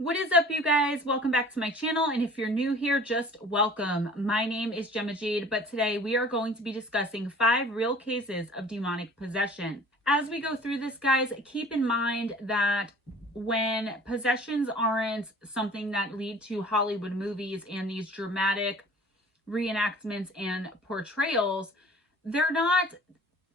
What is up, you guys? Welcome back to my channel, and if you're new here, just welcome. My name is Gemma Jade, but today we are going to be discussing 5 real cases of demonic possession. As we go through this, guys, keep in mind that when possessions aren't something that lead to Hollywood movies and these dramatic reenactments and portrayals, they're not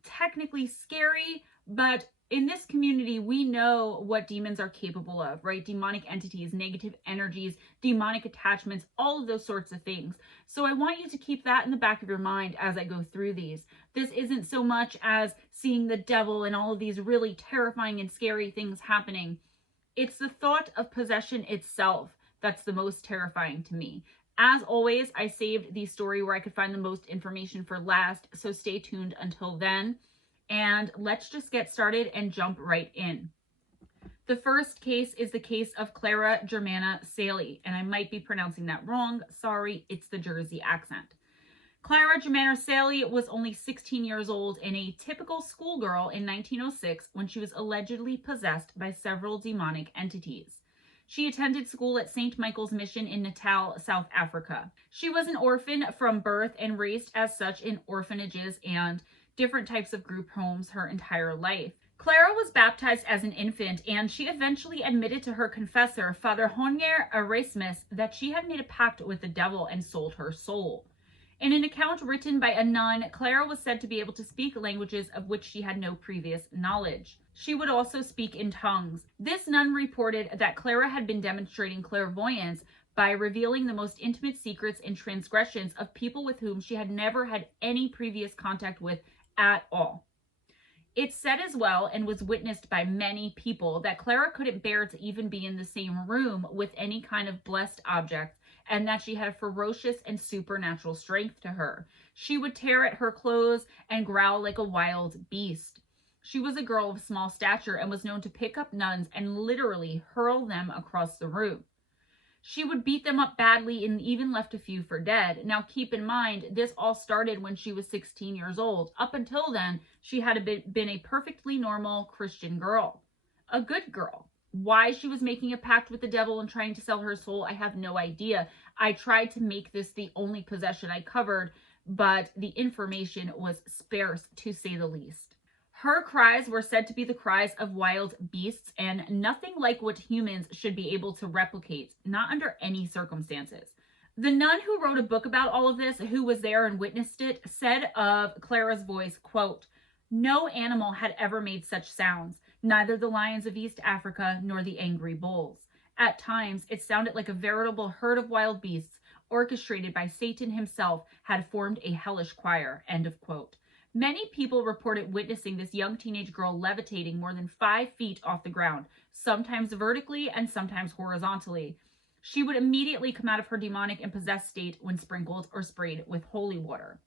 technically scary, but in this community, we know what demons are capable of, right? Demonic entities, negative energies, demonic attachments, all of those sorts of things. So I want you to keep that in the back of your mind as I go through these. This isn't so much as seeing the devil and all of these really terrifying and scary things happening. It's the thought of possession itself that's the most terrifying to me. As always, I saved the story where I could find the most information for last, so stay tuned until then. And let's just get started and jump right in. The first case is the case of Clara Germana Saley, and I might be pronouncing that wrong. Sorry, it's the Jersey accent. Clara Germana Saley was only 16 years old and a typical schoolgirl in 1906 when she was allegedly possessed by several demonic entities. She attended school at St. Michael's Mission in Natal, South Africa. She was an orphan from birth and raised as such in orphanages and different types of group homes her entire life. Clara was baptized as an infant, and she eventually admitted to her confessor, Father Honjer Erasmus, that she had made a pact with the devil and sold her soul. In an account written by a nun, Clara was said to be able to speak languages of which she had no previous knowledge. She would also speak in tongues. This nun reported that Clara had been demonstrating clairvoyance by revealing the most intimate secrets and transgressions of people with whom she had never had any previous contact with at all. It's said as well, and was witnessed by many people, that Clara couldn't bear to even be in the same room with any kind of blessed object, and that she had a ferocious and supernatural strength to her. She would tear at her clothes and growl like a wild beast. She was a girl of small stature and was known to pick up nuns and literally hurl them across the room. She would beat them up badly and even left a few for dead. Now, keep in mind, this all started when she was 16 years old. Up until then, she had been a perfectly normal Christian girl, a good girl. Why she was making a pact with the devil and trying to sell her soul, I have no idea. I tried to make this the only possession I covered, but the information was sparse, to say the least. Her cries were said to be the cries of wild beasts and nothing like what humans should be able to replicate, not under any circumstances. The nun who wrote a book about all of this, who was there and witnessed it, said of Clara's voice, quote, "No animal had ever made such sounds, neither the lions of East Africa nor the angry bulls. At times, it sounded like a veritable herd of wild beasts, orchestrated by Satan himself, had formed a hellish choir," end of quote. Many people reported witnessing this young teenage girl levitating more than 5 feet off the ground, sometimes vertically and sometimes horizontally. She would immediately come out of her demonic and possessed state when sprinkled or sprayed with holy water.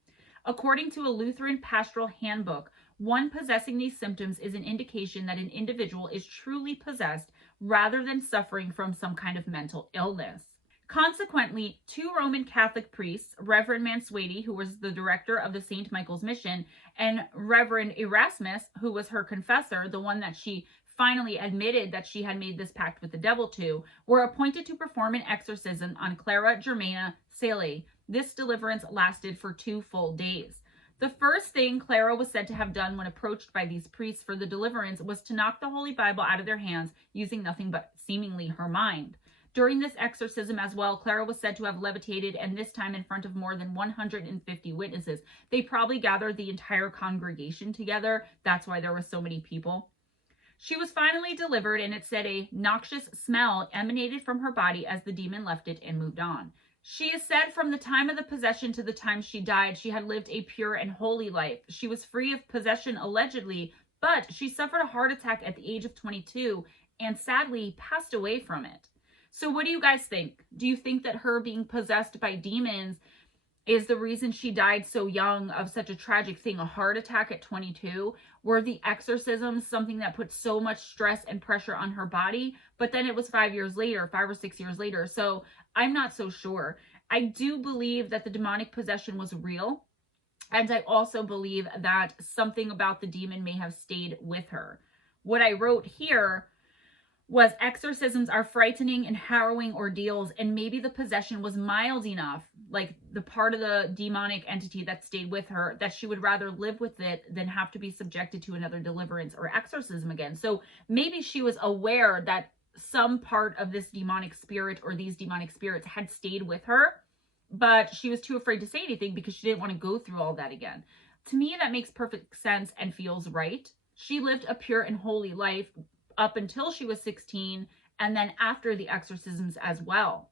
According to a Lutheran pastoral handbook, one possessing these symptoms is an indication that an individual is truly possessed rather than suffering from some kind of mental illness. Consequently, 2 Roman Catholic priests, Reverend Mansueti, who was the director of the St. Michael's Mission, and Reverend Erasmus, who was her confessor, the one that she finally admitted that she had made this pact with the devil to, were appointed to perform an exorcism on Clara Germana Saley. This deliverance lasted for 2 full days. The first thing Clara was said to have done when approached by these priests for the deliverance was to knock the Holy Bible out of their hands using nothing but seemingly her mind. During this exorcism as well, Clara was said to have levitated, and this time in front of more than 150 witnesses. They probably gathered the entire congregation together. That's why there were so many people. She was finally delivered, and it said a noxious smell emanated from her body as the demon left it and moved on. She is said from the time of the possession to the time she died, she had lived a pure and holy life. She was free of possession allegedly, but she suffered a heart attack at the age of 22 and sadly passed away from it. So what do you guys think? Do you think that her being possessed by demons is the reason she died so young of such a tragic thing, a heart attack at 22? Were the exorcisms something that put so much stress and pressure on her body? But then it was 5 years later, 5 or 6 years later. So I'm not so sure. I do believe that the demonic possession was real. And I also believe that something about the demon may have stayed with her. What I wrote here was exorcisms are frightening and harrowing ordeals, and maybe the possession was mild enough, like the part of the demonic entity that stayed with her, that she would rather live with it than have to be subjected to another deliverance or exorcism again. So maybe she was aware that some part of this demonic spirit or these demonic spirits had stayed with her, but she was too afraid to say anything because she didn't want to go through all that again. To me, that makes perfect sense and feels right. She lived a pure and holy life up until she was 16, and then after the exorcisms as well.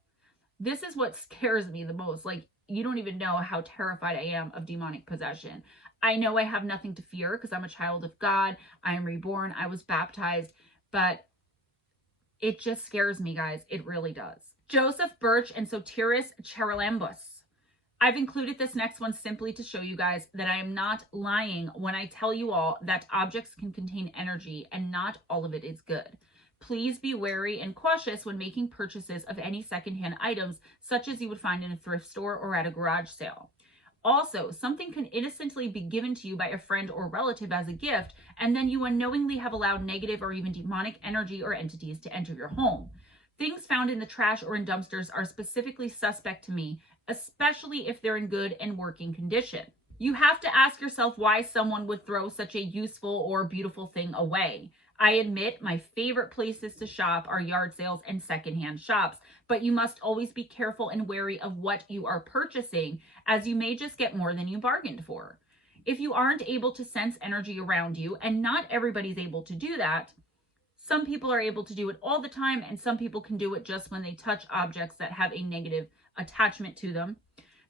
This is what scares me the most. Like, you don't even know how terrified I am of demonic possession. I know I have nothing to fear because I'm a child of God. I am reborn. I was baptized, but it just scares me, guys. It really does. Joseph Birch and Sotiris Charalambos. I've included this next one simply to show you guys that I am not lying when I tell you all that objects can contain energy and not all of it is good. Please be wary and cautious when making purchases of any secondhand items such as you would find in a thrift store or at a garage sale. Also, something can innocently be given to you by a friend or relative as a gift, and then you unknowingly have allowed negative or even demonic energy or entities to enter your home. Things found in the trash or in dumpsters are specifically suspect to me, especially if they're in good and working condition. You have to ask yourself why someone would throw such a useful or beautiful thing away. I admit my favorite places to shop are yard sales and secondhand shops, but you must always be careful and wary of what you are purchasing, as you may just get more than you bargained for. If you aren't able to sense energy around you, and not everybody's able to do that, some people are able to do it all the time, and some people can do it just when they touch objects that have a negative attachment to them,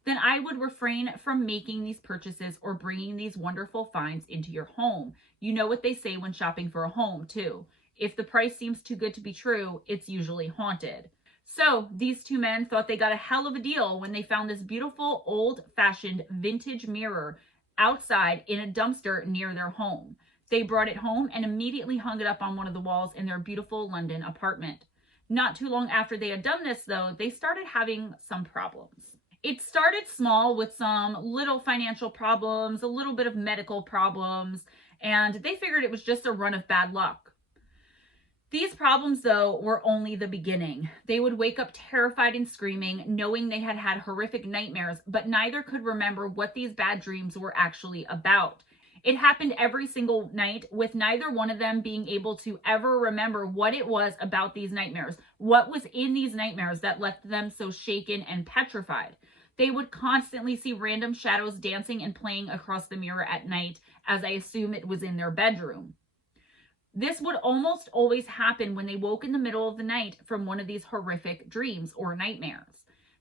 then I would refrain from making these purchases or bringing these wonderful finds into your home. You know what they say when shopping for a home, too. If the price seems too good to be true, it's usually haunted. So these two men thought they got a hell of a deal when they found this beautiful, old-fashioned vintage mirror outside in a dumpster near their home. They brought it home and immediately hung it up on one of the walls in their beautiful London apartment. Not too long after they had done this, though, they started having some problems. It started small with some little financial problems, a little bit of medical problems, and they figured it was just a run of bad luck. These problems, though, were only the beginning. They would wake up terrified and screaming, knowing they had had horrific nightmares, but neither could remember what these bad dreams were actually about. It happened every single night, with neither one of them being able to ever remember what it was about these nightmares, what was in these nightmares that left them so shaken and petrified. They would constantly see random shadows dancing and playing across the mirror at night, as I assume it was in their bedroom. This would almost always happen when they woke in the middle of the night from one of these horrific dreams or nightmares.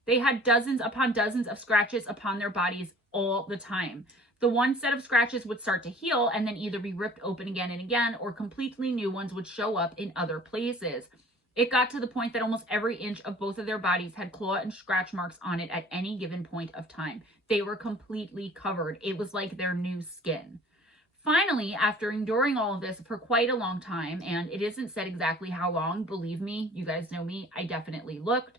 They had dozens upon dozens of scratches upon their bodies all the time. The one set of scratches would start to heal and then either be ripped open again and again, or completely new ones would show up in other places. It got to the point that almost every inch of both of their bodies had claw and scratch marks on it at any given point of time. They were completely covered. It was like their new skin. Finally, after enduring all of this for quite a long time, and it isn't said exactly how long, believe me, you guys know me, I definitely looked.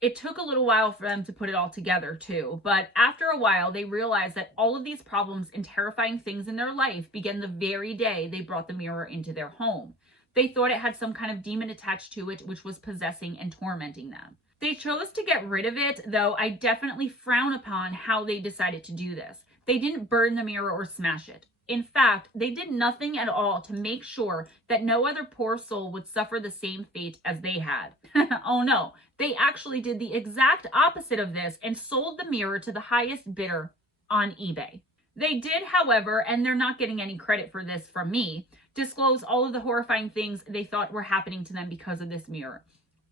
It took a little while for them to put it all together too, but after a while, they realized that all of these problems and terrifying things in their life began the very day they brought the mirror into their home. They thought it had some kind of demon attached to it, which was possessing and tormenting them. They chose to get rid of it, though I definitely frown upon how they decided to do this. They didn't burn the mirror or smash it. In fact, they did nothing at all to make sure that no other poor soul would suffer the same fate as they had. Oh no, they actually did the exact opposite of this and sold the mirror to the highest bidder on eBay. They did, however, and they're not getting any credit for this from me, disclose all of the horrifying things they thought were happening to them because of this mirror.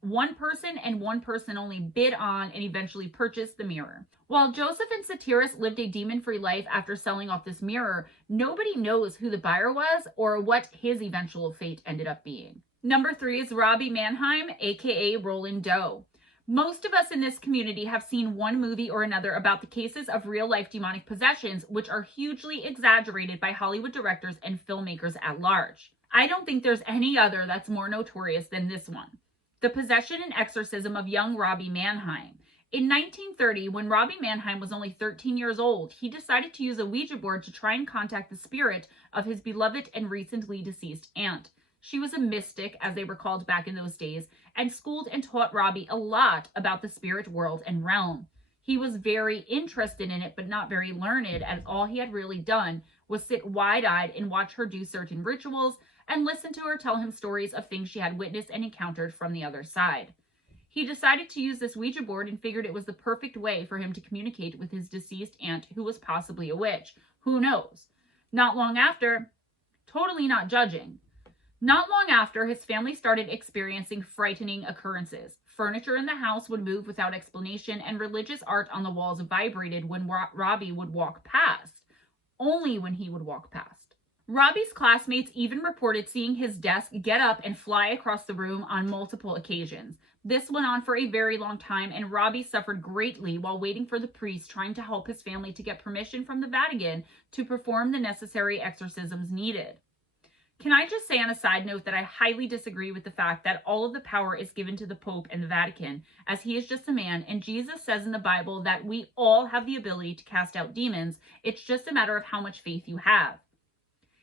One person and one person only bid on and eventually purchased the mirror. While Joseph and Sotiris lived a demon-free life after selling off this mirror, nobody knows who the buyer was or what his eventual fate ended up being. Number 3 is Robbie Mannheim, aka Roland Doe. Most of us in this community have seen one movie or another about the cases of real-life demonic possessions, which are hugely exaggerated by Hollywood directors and filmmakers at large. I don't think there's any other that's more notorious than this one. The possession and exorcism of young Robbie Mannheim. In 1930, when Robbie Mannheim was only 13 years old, he decided to use a Ouija board to try and contact the spirit of his beloved and recently deceased aunt. She was a mystic, as they were called back in those days, and schooled and taught Robbie a lot about the spirit world and realm. He was very interested in it, but not very learned, as all he had really done was sit wide-eyed and watch her do certain rituals and listen to her tell him stories of things she had witnessed and encountered from the other side. He decided to use this Ouija board and figured it was the perfect way for him to communicate with his deceased aunt, who was possibly a witch. Who knows? Not long after, totally not judging, not long after, his family started experiencing frightening occurrences. Furniture in the house would move without explanation, and religious art on the walls vibrated when Robbie would walk past. Only when he would walk past. Robbie's classmates even reported seeing his desk get up and fly across the room on multiple occasions. This went on for a very long time, and Robbie suffered greatly while waiting for the priest trying to help his family to get permission from the Vatican to perform the necessary exorcisms needed. Can I just say on a side note that I highly disagree with the fact that all of the power is given to the Pope and the Vatican, as he is just a man, and Jesus says in the Bible that we all have the ability to cast out demons. It's just a matter of how much faith you have.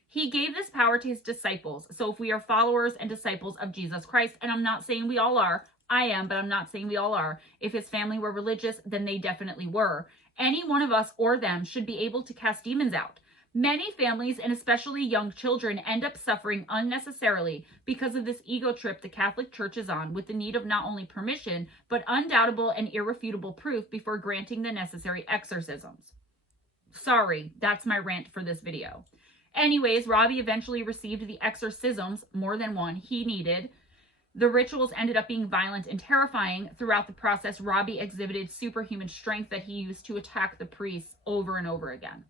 He gave this power to his disciples. So if we are followers and disciples of Jesus Christ, and I'm not saying we all are, I am, but I'm not saying we all are. If his family were religious, then they definitely were. Any one of us or them should be able to cast demons out. Many families, and especially young children, end up suffering unnecessarily because of this ego trip the Catholic Church is on, with the need of not only permission, but undoubtable and irrefutable proof before granting the necessary exorcisms. Sorry, that's my rant for this video. Anyways, Robbie eventually received the exorcisms, more than one, he needed. The rituals ended up being violent and terrifying. Throughout the process, Robbie exhibited superhuman strength that he used to attack the priests over and over again.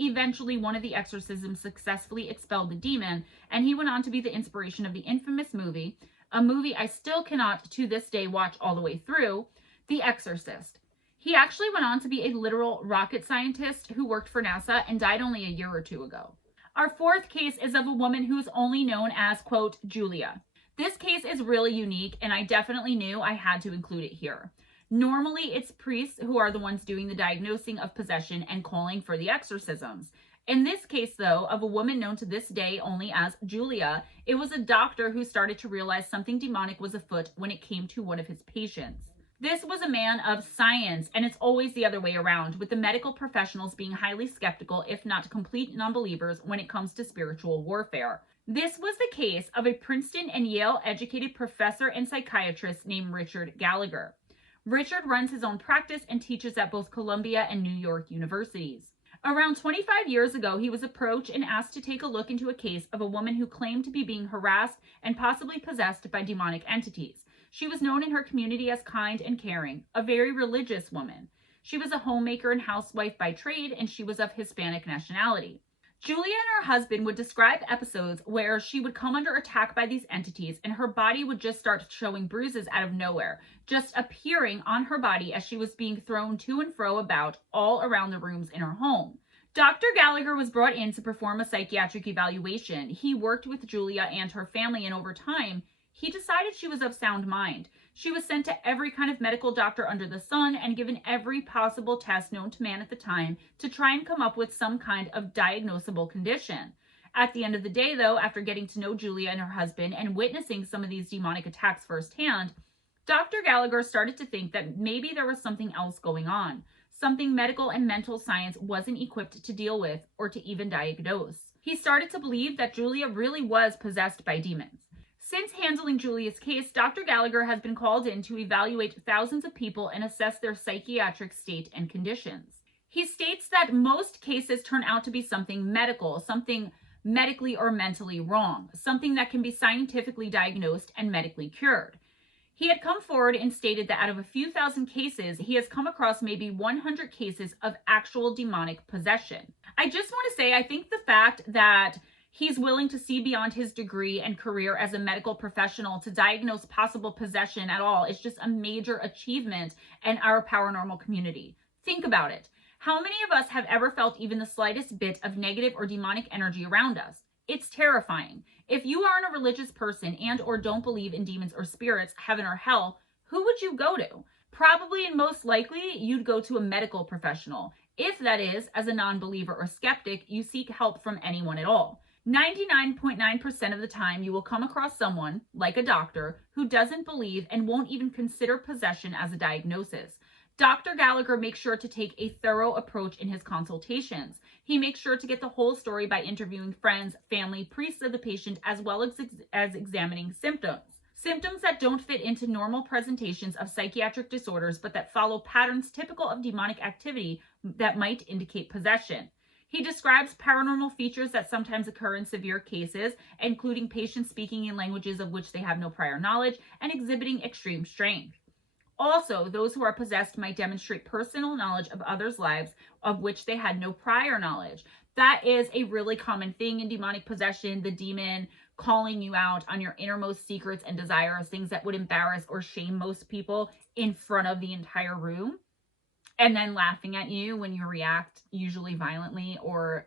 Eventually, one of the exorcisms successfully expelled the demon, and he went on to be the inspiration of the infamous movie, a movie I still cannot to this day watch all the way through, The Exorcist. He actually went on to be a literal rocket scientist who worked for NASA and died only a year or two ago. Our fourth case is of a woman who's only known as, quote, Julia. This case is really unique, and I definitely knew I had to include it here. Normally, it's priests who are the ones doing the diagnosing of possession and calling for the exorcisms. In this case, though, of a woman known to this day only as Julia, it was a doctor who started to realize something demonic was afoot when it came to one of his patients. This was a man of science, and it's always the other way around, with the medical professionals being highly skeptical, if not complete non-believers, when it comes to spiritual warfare. This was the case of a Princeton and Yale-educated professor and psychiatrist named Richard Gallagher. Richard runs his own practice and teaches at both Columbia and New York universities. Around 25 years ago, he was approached and asked to take a look into a case of a woman who claimed to be being harassed and possibly possessed by demonic entities. She was known in her community as kind and caring, a very religious woman. She was a homemaker and housewife by trade, and she was of Hispanic nationality. Julia and her husband would describe episodes where she would come under attack by these entities and her body would just start showing bruises out of nowhere, just appearing on her body as she was being thrown to and fro about all around the rooms in her home. Dr. Gallagher was brought in to perform a psychiatric evaluation. He worked with Julia and her family, and over time, he decided she was of sound mind. She was sent to every kind of medical doctor under the sun and given every possible test known to man at the time to try and come up with some kind of diagnosable condition. At the end of the day, though, after getting to know Julia and her husband and witnessing some of these demonic attacks firsthand, Dr. Gallagher started to think that maybe there was something else going on, something medical and mental science wasn't equipped to deal with or to even diagnose. He started to believe that Julia really was possessed by demons. Since handling Julia's case, Dr. Gallagher has been called in to evaluate thousands of people and assess their psychiatric state and conditions. He states that most cases turn out to be something medical, something medically or mentally wrong, something that can be scientifically diagnosed and medically cured. He had come forward and stated that out of a few thousand cases, he has come across maybe 100 cases of actual demonic possession. I just want to say, I think the fact that he's willing to see beyond his degree and career as a medical professional to diagnose possible possession at all is just a major achievement in our paranormal community. Think about it. How many of us have ever felt even the slightest bit of negative or demonic energy around us? It's terrifying. If you aren't a religious person and or don't believe in demons or spirits, heaven or hell, who would you go to? Probably and most likely you'd go to a medical professional. If that is, as a non-believer or skeptic, you seek help from anyone at all. 99.9% of the time, you will come across someone, like a doctor, who doesn't believe and won't even consider possession as a diagnosis. Dr. Gallagher makes sure to take a thorough approach in his consultations. He makes sure to get the whole story by interviewing friends, family, priests of the patient, as well as examining symptoms. Symptoms that don't fit into normal presentations of psychiatric disorders, but that follow patterns typical of demonic activity that might indicate possession. He describes paranormal features that sometimes occur in severe cases, including patients speaking in languages of which they have no prior knowledge and exhibiting extreme strength. Also, those who are possessed might demonstrate personal knowledge of others' lives of which they had no prior knowledge. That is a really common thing in demonic possession, the demon calling you out on your innermost secrets and desires, things that would embarrass or shame most people in front of the entire room, and then laughing at you when you react, usually violently or,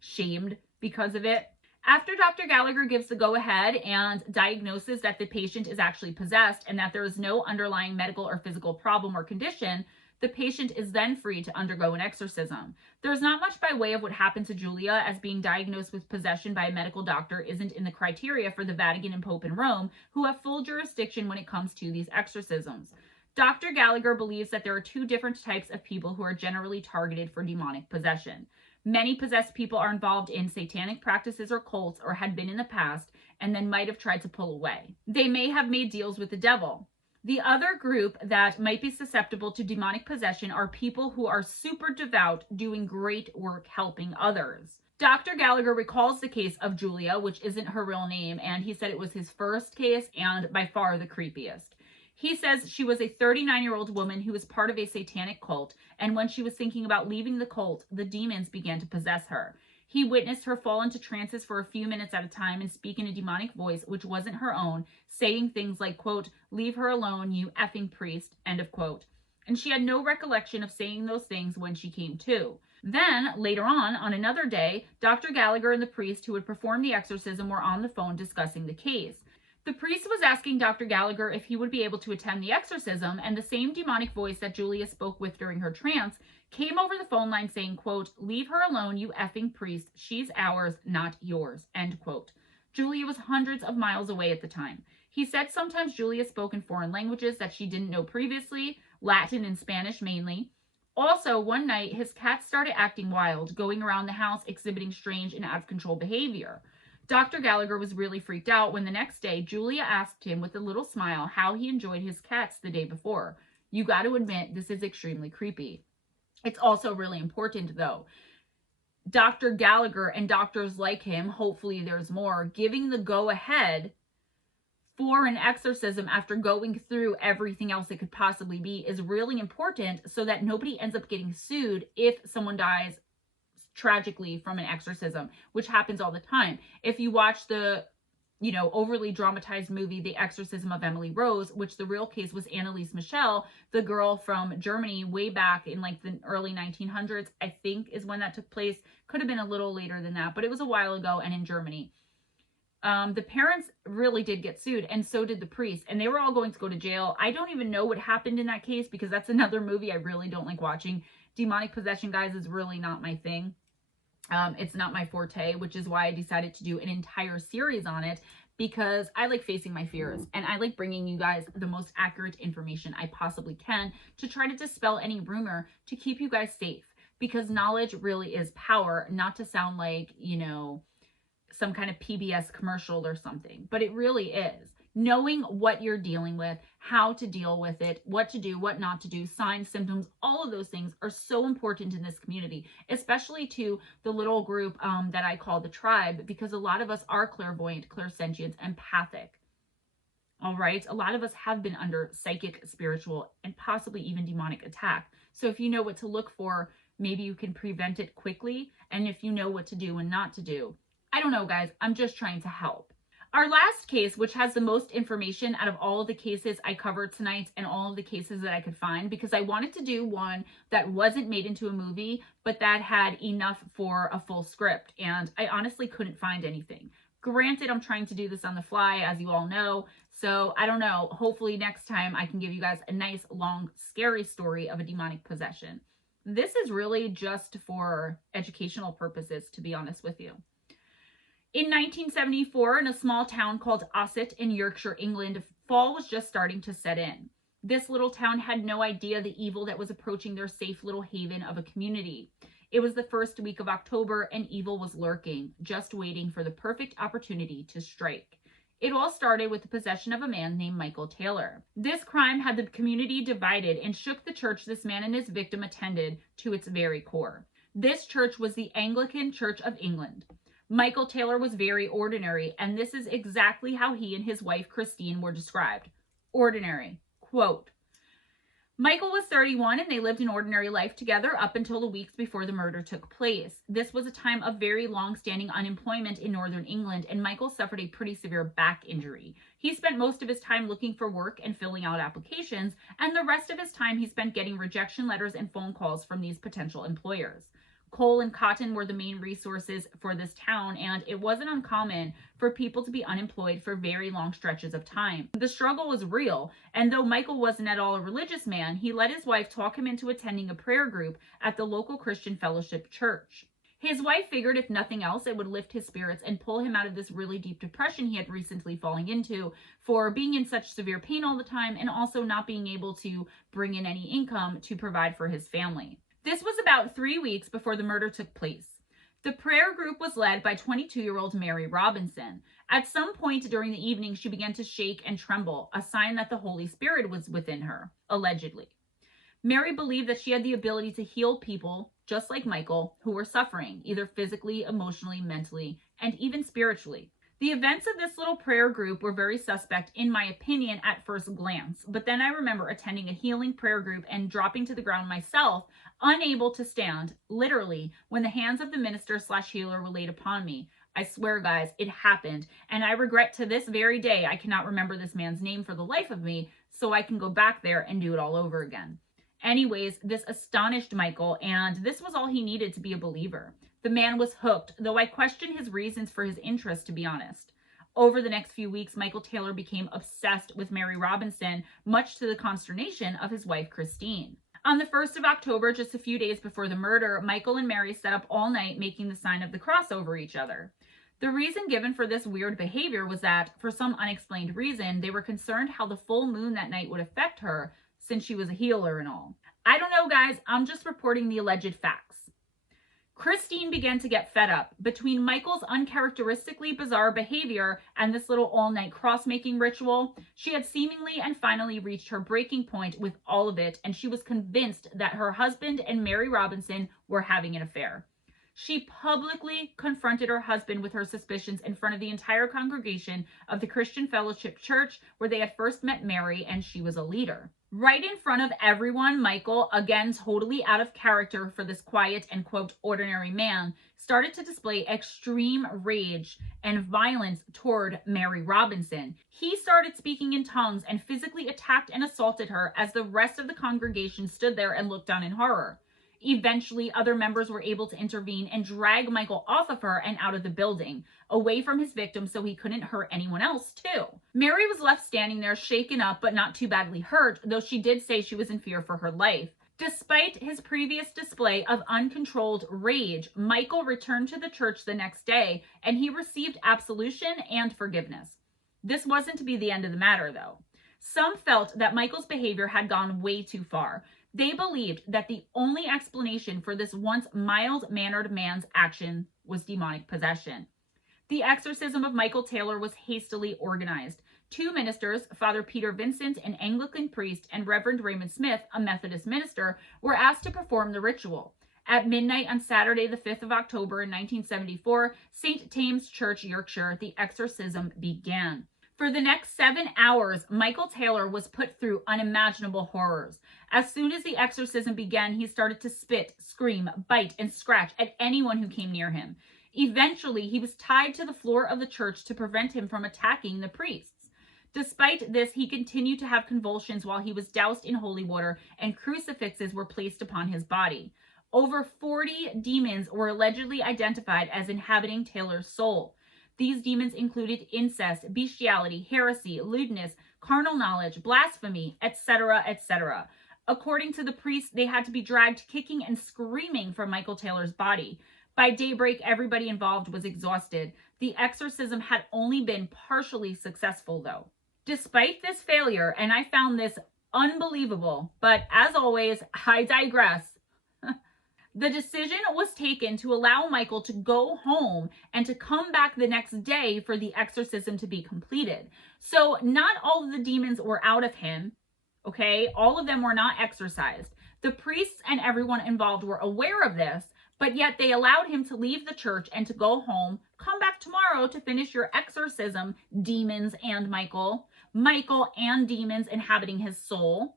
shamed because of it. After Dr. Gallagher gives the go-ahead and diagnoses that the patient is actually possessed and that there is no underlying medical or physical problem or condition, the patient is then free to undergo an exorcism. There's not much by way of what happened to Julia, as being diagnosed with possession by a medical doctor isn't in the criteria for the Vatican and Pope in Rome, who have full jurisdiction when it comes to these exorcisms. Dr. Gallagher believes that there are two different types of people who are generally targeted for demonic possession. Many possessed people are involved in satanic practices or cults, or had been in the past, and then might have tried to pull away. They may have made deals with the devil. The other group that might be susceptible to demonic possession are people who are super devout, doing great work helping others. Dr. Gallagher recalls the case of Julia, which isn't her real name, and he said it was his first case and by far the creepiest. He says she was a 39-year-old woman who was part of a satanic cult, and when she was thinking about leaving the cult, the demons began to possess her. He witnessed her fall into trances for a few minutes at a time and speak in a demonic voice, which wasn't her own, saying things like, quote, "Leave her alone, you effing priest," end of quote. And she had no recollection of saying those things when she came to. Then, later on another day, Dr. Gallagher and the priest who had performed the exorcism were on the phone discussing the case. The priest was asking Dr. Gallagher if he would be able to attend the exorcism, and the same demonic voice that Julia spoke with during her trance came over the phone line saying, quote, "Leave her alone, you effing priest. She's ours, not yours," end quote. Julia was hundreds of miles away at the time. He said sometimes Julia spoke in foreign languages that she didn't know previously, Latin and Spanish mainly. Also, one night, his cat started acting wild, going around the house exhibiting strange and out of control behavior. Dr. Gallagher was really freaked out when the next day, Julia asked him with a little smile how he enjoyed his cats the day before. You got to admit, this is extremely creepy. It's also really important, though. Dr. Gallagher and doctors like him, hopefully there's more, giving the go-ahead for an exorcism after going through everything else it could possibly be is really important, so that nobody ends up getting sued if someone dies tragically from an exorcism, which happens all the time. If you watch the, overly dramatized movie, The Exorcism of Emily Rose, which the real case was Anneliese Michel, the girl from Germany way back in like the early 1900s, I think is when that took place. Could have been a little later than that, but it was a while ago and in Germany. The parents really did get sued, and so did the priest, and they were all going to go to jail. I don't even know what happened in that case, because that's another movie I really don't like watching. Demonic possession, guys, is really not my thing. It's not my forte, which is why I decided to do an entire series on it, because I like facing my fears and I like bringing you guys the most accurate information I possibly can to try to dispel any rumor to keep you guys safe, because knowledge really is power, not to sound like, some kind of PBS commercial or something, but it really is. Knowing what you're dealing with, how to deal with it, what to do, what not to do, signs, symptoms, all of those things are so important in this community, especially to the little group that I call the tribe, because a lot of us are clairvoyant, clairsentient, empathic. All right. A lot of us have been under psychic, spiritual, and possibly even demonic attack. So if you know what to look for, maybe you can prevent it quickly. And if you know what to do and not to do, I don't know, guys, I'm just trying to help. Our last case, which has the most information out of all of the cases I covered tonight and all of the cases that I could find, because I wanted to do one that wasn't made into a movie, but that had enough for a full script. And I honestly couldn't find anything. Granted, I'm trying to do this on the fly, as you all know. So I don't know. Hopefully next time I can give you guys a nice, long, scary story of a demonic possession. This is really just for educational purposes, to be honest with you. In 1974, in a small town called Ossett in Yorkshire, England, fall was just starting to set in. This little town had no idea the evil that was approaching their safe little haven of a community. It was the first week of October, and evil was lurking, just waiting for the perfect opportunity to strike. It all started with the possession of a man named Michael Taylor. This crime had the community divided and shook the church this man and his victim attended to its very core. This church was the Anglican Church of England. Michael Taylor was very ordinary, and this is exactly how he and his wife Christine were described. Ordinary. Quote, Michael was 31 and they lived an ordinary life together up until the weeks before the murder took place. This was a time of very long-standing unemployment in northern England, and Michael suffered a pretty severe back injury. He spent most of his time looking for work and filling out applications, and the rest of his time he spent getting rejection letters and phone calls from these potential employers. Coal and cotton were the main resources for this town, and it wasn't uncommon for people to be unemployed for very long stretches of time. The struggle was real, and though Michael wasn't at all a religious man, he let his wife talk him into attending a prayer group at the local Christian Fellowship Church. His wife figured if nothing else, it would lift his spirits and pull him out of this really deep depression he had recently fallen into for being in such severe pain all the time and also not being able to bring in any income to provide for his family. This was about 3 weeks before the murder took place. The prayer group was led by 22-year-old Mary Robinson. At some point during the evening, she began to shake and tremble, a sign that the Holy Spirit was within her, allegedly. Mary believed that she had the ability to heal people, just like Michael, who were suffering, either physically, emotionally, mentally, and even spiritually. The events of this little prayer group were very suspect, in my opinion, at first glance. But then I remember attending a healing prayer group and dropping to the ground myself, unable to stand, literally, when the hands of the minister/healer were laid upon me. I swear, guys, it happened. And I regret to this very day I cannot remember this man's name for the life of me, so I can go back there and do it all over again. Anyways, this astonished Michael, and this was all he needed to be a believer. The man was hooked, though I questioned his reasons for his interest, to be honest. Over the next few weeks, Michael Taylor became obsessed with Mary Robinson, much to the consternation of his wife, Christine. On the 1st of October, just a few days before the murder, Michael and Mary stayed up all night making the sign of the cross over each other. The reason given for this weird behavior was that, for some unexplained reason, they were concerned how the full moon that night would affect her, since she was a healer and all. I don't know, guys. I'm just reporting the alleged facts. Christine began to get fed up. Between Michael's uncharacteristically bizarre behavior and this little all-night cross-making ritual, she had seemingly and finally reached her breaking point with all of it, and she was convinced that her husband and Mary Robinson were having an affair. She publicly confronted her husband with her suspicions in front of the entire congregation of the Christian Fellowship Church, where they had first met Mary, and she was a leader. Right in front of everyone, Michael, again totally out of character for this quiet and, quote, ordinary man, started to display extreme rage and violence toward Mary Robinson. He started speaking in tongues and physically attacked and assaulted her as the rest of the congregation stood there and looked on in horror. Eventually, other members were able to intervene and drag Michael off of her and out of the building, away from his victim so he couldn't hurt anyone else, too. Mary was left standing there, shaken up but not too badly hurt, though she did say she was in fear for her life. Despite his previous display of uncontrolled rage, Michael returned to the church the next day, and he received absolution and forgiveness. This wasn't to be the end of the matter, though. Some felt that Michael's behavior had gone way too far. They believed that the only explanation for this once mild-mannered man's action was demonic possession. The exorcism of Michael Taylor was hastily organized. 2 ministers, Father Peter Vincent, an Anglican priest, and Reverend Raymond Smith, a Methodist minister, were asked to perform the ritual. At midnight on Saturday, the 5th of October in 1974, St. Tames Church, Yorkshire, the exorcism began. For the next 7 hours, Michael Taylor was put through unimaginable horrors. As soon as the exorcism began, he started to spit, scream, bite, and scratch at anyone who came near him. Eventually, he was tied to the floor of the church to prevent him from attacking the priests. Despite this, he continued to have convulsions while he was doused in holy water, and crucifixes were placed upon his body. Over 40 demons were allegedly identified as inhabiting Taylor's soul. These demons included incest, bestiality, heresy, lewdness, carnal knowledge, blasphemy, etc., etc. According to the priests, they had to be dragged kicking and screaming from Michael Taylor's body. By daybreak, everybody involved was exhausted. The exorcism had only been partially successful, though. Despite this failure, and I found this unbelievable, but as always, I digress. The decision was taken to allow Michael to go home and to come back the next day for the exorcism to be completed. So not all of the demons were out of him, okay? All of them were not exorcised. The priests and everyone involved were aware of this, but yet they allowed him to leave the church and to go home. Come back tomorrow to finish your exorcism, demons and Michael and demons inhabiting his soul.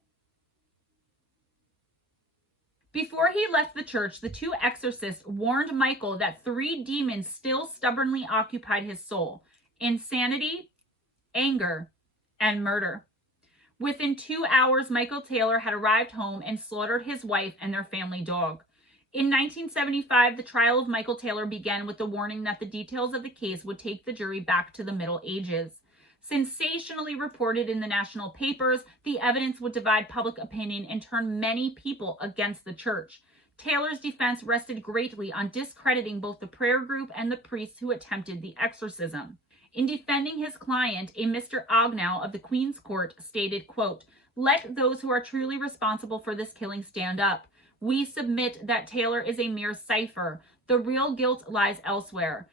Before he left the church, the two exorcists warned Michael that 3 demons still stubbornly occupied his soul: insanity, anger, and murder. Within 2 hours, Michael Taylor had arrived home and slaughtered his wife and their family dog. In 1975, the trial of Michael Taylor began with the warning that the details of the case would take the jury back to the Middle Ages. Sensationally reported in the national papers, the evidence would divide public opinion and turn many people against the church. Taylor's defense rested greatly on discrediting both the prayer group and the priests who attempted the exorcism. In defending his client, a Mr. Ognow of the Queen's Court stated, quote, "Let those who are truly responsible for this killing stand up. We submit that Taylor is a mere cipher. The real guilt lies elsewhere.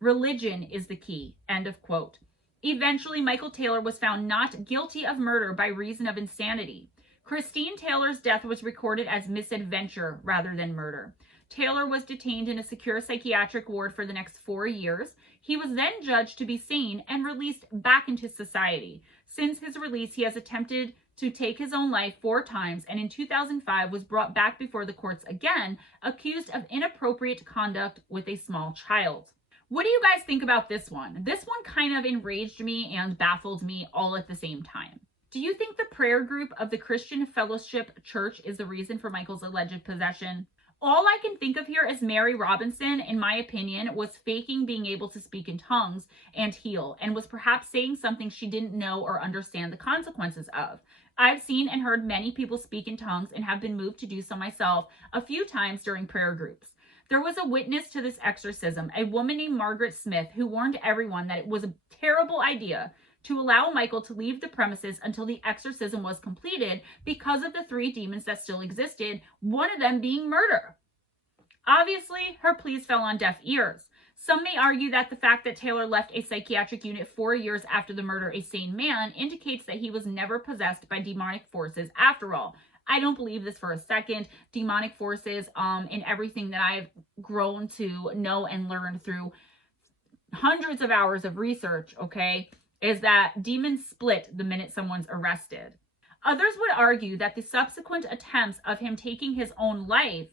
Religion is the key," end of quote. Eventually, Michael Taylor was found not guilty of murder by reason of insanity. Christine Taylor's death was recorded as misadventure rather than murder. Taylor was detained in a secure psychiatric ward for the next 4 years. He was then judged to be sane and released back into society. Since his release, he has attempted to take his own life 4 times, and in 2005 was brought back before the courts again, accused of inappropriate conduct with a small child. What do you guys think about this one? This one kind of enraged me and baffled me all at the same time. Do you think the prayer group of the Christian Fellowship Church is the reason for Michael's alleged possession? All I can think of here is Mary Robinson, in my opinion, was faking being able to speak in tongues and heal, and was perhaps saying something she didn't know or understand the consequences of. I've seen and heard many people speak in tongues and have been moved to do so myself a few times during prayer groups. There was a witness to this exorcism, a woman named Margaret Smith, who warned everyone that it was a terrible idea to allow Michael to leave the premises until the exorcism was completed because of the 3 demons that still existed, one of them being murder. Obviously, her pleas fell on deaf ears. Some may argue that the fact that Taylor left a psychiatric unit 4 years after the murder a sane man indicates that he was never possessed by demonic forces after all. I don't believe this for a second. Demonic forces, in everything that I've grown to know and learn through hundreds of hours of research, okay, is that demons split the minute someone's arrested. Others would argue that the subsequent attempts of him taking his own life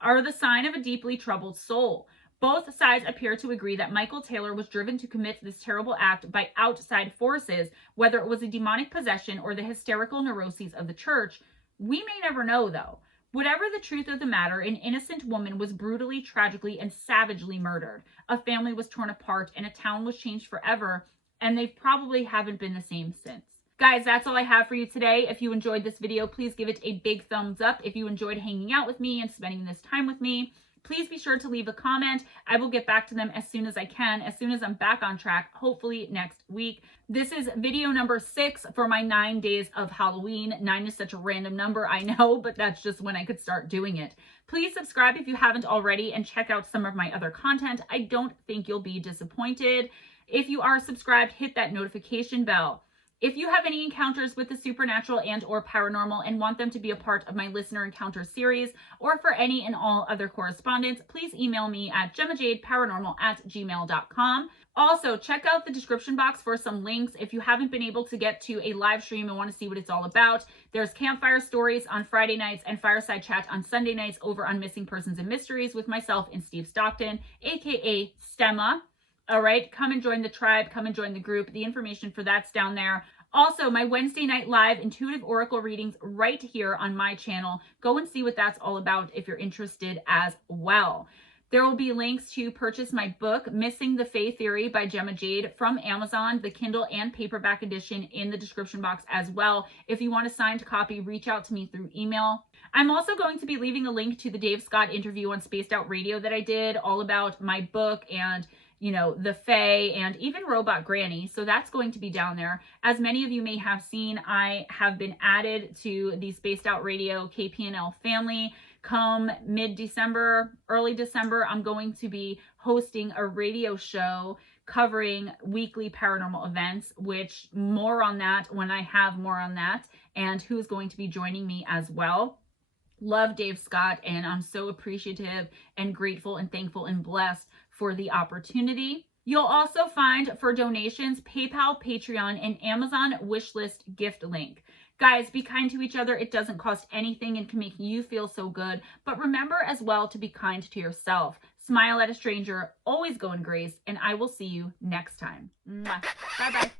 are the sign of a deeply troubled soul. Both sides appear to agree that Michael Taylor was driven to commit this terrible act by outside forces, whether it was a demonic possession or the hysterical neuroses of the church. We may never know, though. Whatever the truth of the matter, an innocent woman was brutally, tragically, and savagely murdered. A family was torn apart, and a town was changed forever, and they probably haven't been the same since. Guys, that's all I have for you today. If you enjoyed this video, please give it a big thumbs up. If you enjoyed hanging out with me and spending this time with me, please be sure to leave a comment. I will get back to them as soon as I can, as soon as I'm back on track, hopefully next week. This is video number 6 for my 9 days of Halloween. 9 is such a random number, I know, but that's just when I could start doing it. Please subscribe if you haven't already and check out some of my other content. I don't think you'll be disappointed. If you are subscribed, hit that notification bell. If you have any encounters with the supernatural and or paranormal and want them to be a part of my listener encounter series, or for any and all other correspondence, please email me at GemmaJadeParanormal@gmail.com. Also, check out the description box for some links if you haven't been able to get to a live stream and want to see what it's all about. There's Campfire Stories on Friday nights and Fireside Chat on Sunday nights over on Missing Persons and Mysteries with myself and Steve Stockton, aka Stemma. All right, come and join the tribe, come and join the group. The information for that's down there. Also, my Wednesday night live intuitive oracle readings right here on my channel. Go and see what that's all about if you're interested as well. There will be links to purchase my book, Missing the Fae Theory by Gemma Jade, from Amazon, the Kindle and paperback edition, in the description box as well. If you want a signed copy, reach out to me through email. I'm also going to be leaving a link to the Dave Scott interview on Spaced Out Radio that I did, all about my book and, you know, the Fae and even Robot Granny. So that's going to be down there. As many of you may have seen, I have been added to the Spaced Out Radio KPNL family. Come mid-December, early December, I'm going to be hosting a radio show covering weekly paranormal events, which more on that when I have more on that, and who's going to be joining me as well. Love Dave Scott, and I'm so appreciative and grateful and thankful and blessed for the opportunity. You'll also find, for donations, PayPal, Patreon, and Amazon wishlist gift link. Guys, be kind to each other. It doesn't cost anything and can make you feel so good. But remember as well to be kind to yourself. Smile at a stranger, always go in grace, and I will see you next time. Bye-bye.